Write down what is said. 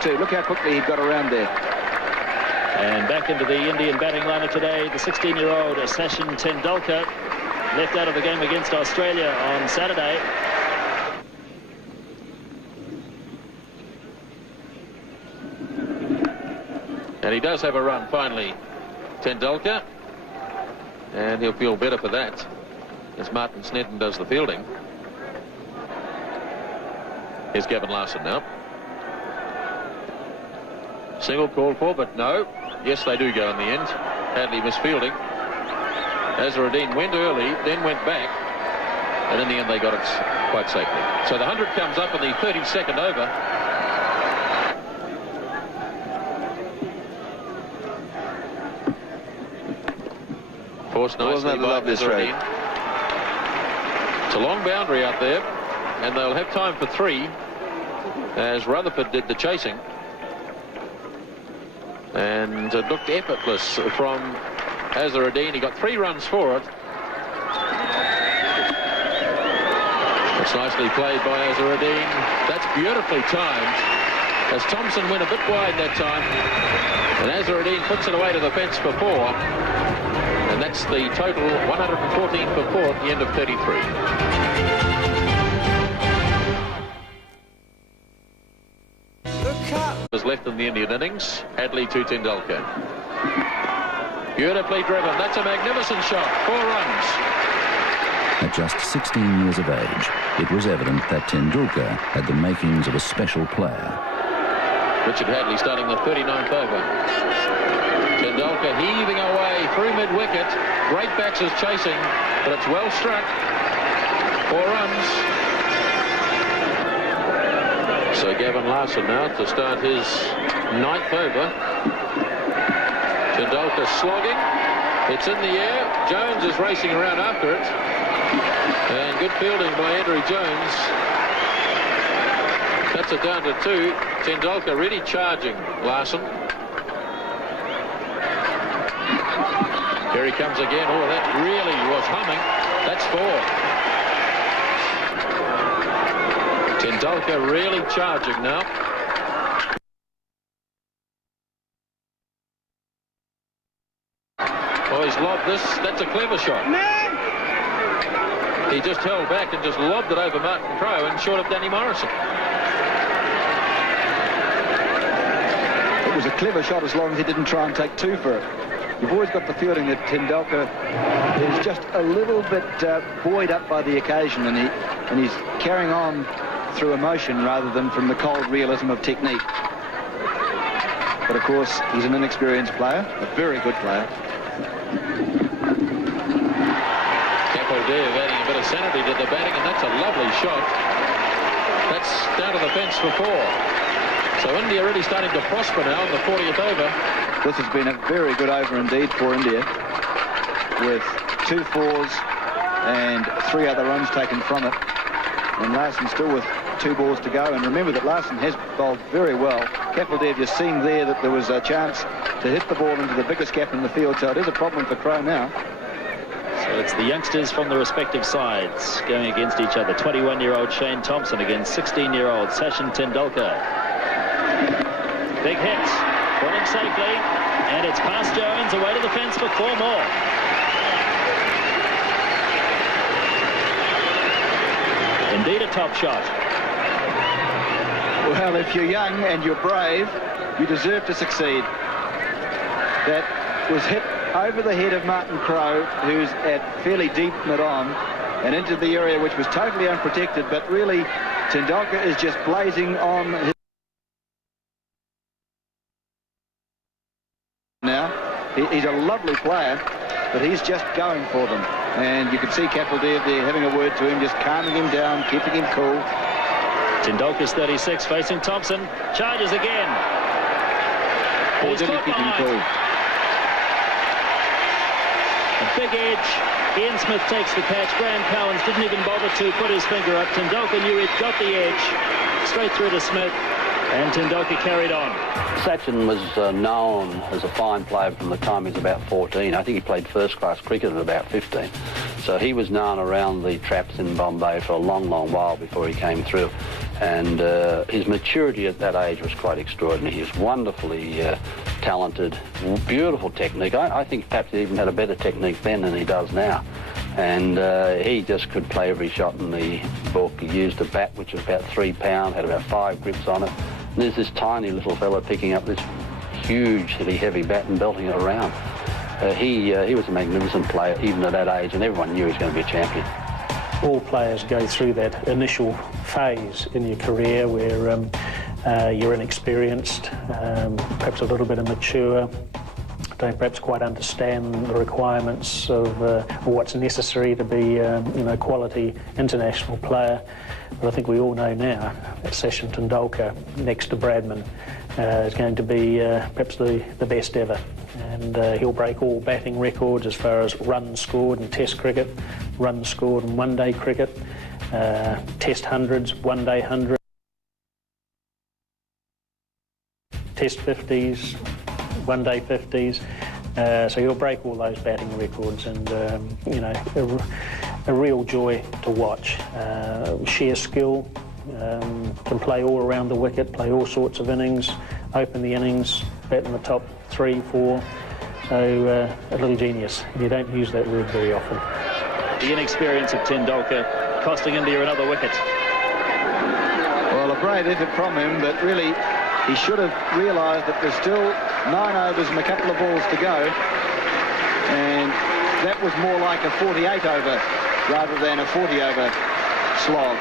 too. Look how quickly he got around there. And back into the Indian batting lineup today, the 16-year-old Sachin Tendulkar, left out of the game against Australia on Saturday. And he does have a run finally, Tendulkar, and he'll feel better for that as Martin Snedden does the fielding. Here's Gavin Larson now. Single called for, but no. Yes, they do go in the end. Hadley misfielding. Azharuddin went early, then went back, and in the end they got it quite safely. So the 100 comes up in the 32nd over. Forced nicely by Azharuddin. It's a long boundary out there, and they'll have time for 3, as Rutherford did the chasing. And it looked effortless from Azharuddin. He got 3 runs for it. It's nicely played by Azharuddin. That's beautifully timed, as Thompson went a bit wide that time, and Azharuddin puts it away to the fence for 4. And that's the total, 114 for 4 at the end of 33. Was left in the Indian innings. Hadley to Tendulkar. Beautifully driven. That's a magnificent shot. 4 runs. At just 16 years of age, it was evident that Tendulkar had the makings of a special player. Richard Hadley starting the 39th over. Tendulkar heaving away through mid-wicket. Great backsers chasing, but it's well struck. 4 runs. So Gavin Larson now to start his 9th over. Tendulkar slogging. It's in the air. Jones is racing around after it. And good fielding by Andrew Jones. That's it down to 2. Tendulkar really charging Larson. Here he comes again. Oh, that really was humming. That's 4. Tendulkar really charging now. Oh, he's lobbed this. That's a clever shot. He just held back and just lobbed it over Martin Crowe and short of Danny Morrison. It was a clever shot as long as he didn't try and take 2 for it. You've always got the feeling that Tendulkar is just a little bit buoyed up by the occasion, and he's carrying on through emotion rather than from the cold realism of technique. But of course, he's an inexperienced player, a very good player. Kapildev adding a bit of sanity to the batting, and that's a lovely shot. That's down to the fence for 4. So India really starting to prosper now in the 40th over. This has been a very good over indeed for India, with 2 4s and 3 other runs taken from it. And Larson still with 2 balls to go. And remember that Larson has bowled very well. Kapildev, you've seen there that there was a chance to hit the ball into the biggest gap in the field. So it is a problem for Crowe now. So it's the youngsters from the respective sides going against each other. 21-year-old Shane Thompson against 16-year-old Sachin Tendulkar. Big hit. Put him safely. And it's past Jones, away to the fence for 4 more. Indeed a top shot. Well, if you're young and you're brave, you deserve to succeed. That was hit over the head of Martin Crowe, who's at fairly deep mid-on, and into the area which was totally unprotected, but really Tendulkar is just blazing on his... Now, he's a lovely player, but he's just going for them. And you can see Kapildev there having a word to him, just calming him down, keeping him cool. Tendulkar's 36, facing Thompson. Charges again. Or did he keep him cool? A big edge. Ian Smith takes the catch. Graham Cowans didn't even bother to put his finger up. Tendulkar knew he'd got the edge. Straight through to Smith. And Tendulkar carried on. Sachin was known as a fine player from the time he was about 14. I think he played first-class cricket at about 15. So he was known around the traps in Bombay for a long, long while before he came through. And his maturity at that age was quite extraordinary. He was wonderfully talented, beautiful technique. I think perhaps he even had a better technique then than he does now. And he just could play every shot in the book. He used a bat which was about 3 pounds, had about 5 grips on it. And there's this tiny little fella picking up this hugely heavy bat and belting it around. He was a magnificent player even at that age, and everyone knew he was going to be a champion. All players go through that initial phase in your career where you're inexperienced, perhaps a little bit immature, don't perhaps quite understand the requirements of what's necessary to be a quality international player. But I think we all know now that Sachin Tendulkar, next to Bradman, is going to be perhaps the best ever. And he'll break all batting records as far as runs scored in Test cricket, runs scored in one-day cricket, Test hundreds, one-day hundreds, Test 50s, one-day 50s. So he'll break all those batting records, and a real joy to watch. Sheer skill, can play all around the wicket, play all sorts of innings, open the innings, bat in the top 3, 4. So a little genius. You don't use that word very often. The inexperience of Tendulkar costing India another wicket. Well, a brave effort from him, but really he should have realised that there's still 9 overs and a couple of balls to go, and that was more like a 48 over rather than a 40 over slog.